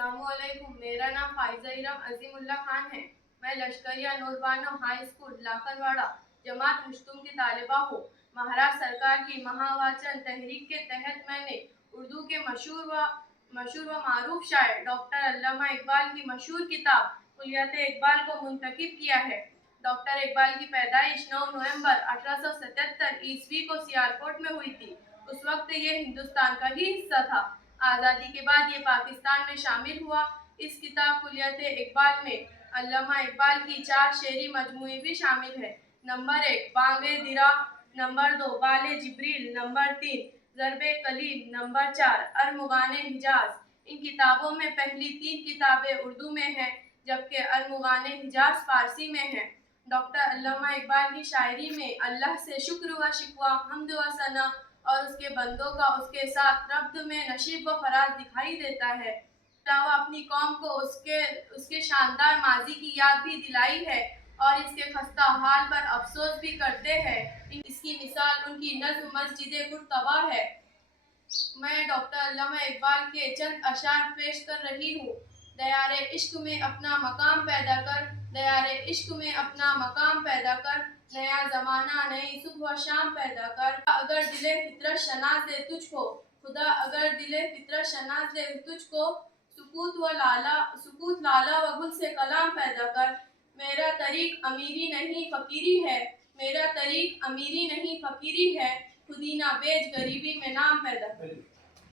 अस्सलाम वालेकुम। मेरा नाम फाइजा इरम अजीमुल्ला खान है। मैं लश्करिया नूरबानो हाई स्कूल लाखनवाड़ा जमात मुश्तुम की तालिबा हूँ। महाराष्ट्र सरकार की महावाचन तहरीक के तहत मैंने उर्दू के मशहूर व मारूफ शायर डॉक्टर अल्लामा इकबाल की मशहूर किताब कुलियत इकबाल को मुंतखब किया है। डॉक्टर इकबाल की पैदाइश 9 नवंबर 1877 ईस्वी को सियालकोट में हुई थी। उस वक्त ये हिंदुस्तान का ही हिस्सा था। आज़ादी के बाद ये पाकिस्तान में शामिल हुआ। इस किताब कुलियत इकबाल में अल्लामा इकबाल की 4 शेरी मजमूए भी शामिल है। नंबर 1 बांगे दिरा, नंबर 2 बाले जिब्रील, नंबर 3 ज़रबे कलील, नंबर 4 अरमुगाने हिजाज। इन किताबों में पहली 3 किताबें उर्दू में हैं, जबकि अरमुगाने हिजाज फारसी में हैं। डॉक्टर अल्लामा इकबाल की शायरी में अल्लाह से शुक्र व शिकवा, हम्द व सना और उसके बंदों का उसके साथ रब्त में नशीब व फराज दिखाई देता है। वो अपनी कौम को उसके शानदार माजी की याद भी दिलाई है और इसके खस्ता हाल पर अफसोस भी करते हैं। इसकी मिसाल उनकी नज़्म मस्जिद कुर्तबा है। मैं डॉक्टर अल्लामा इकबाल के चंद अशार पेश कर रही हूँ। दयारे इश्क में अपना मकाम पैदा कर, दयारे इश्क में अपना मकाम पैदा कर, नया ज़माना नई सुबह शाम पैदा कर। अगर दिले फितरत शनाज़ दे तुझको, खुदा अगर दिले फितरत शनाज़ दे तुझको, सुकूत लाला व गुल से कलाम पैदा कर। मेरा तरीक अमीरी नहीं फ़कीरी है, मेरा तरीक अमीरी नहीं फ़कीरी है, खुदी ना बेच गरीबी में नाम पैदा कर।